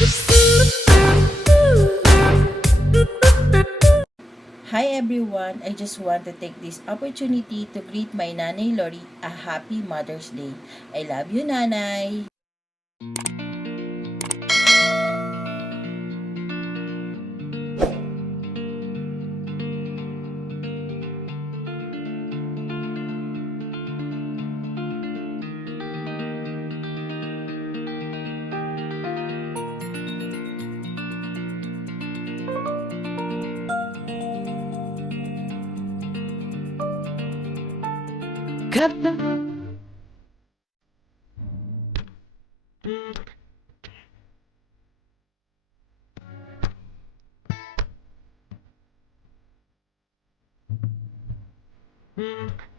Hi everyone! I just want to take this opportunity to greet my Nanay Lori a happy Mother's Day. I love you, Nanay! Cut Mm-hmm.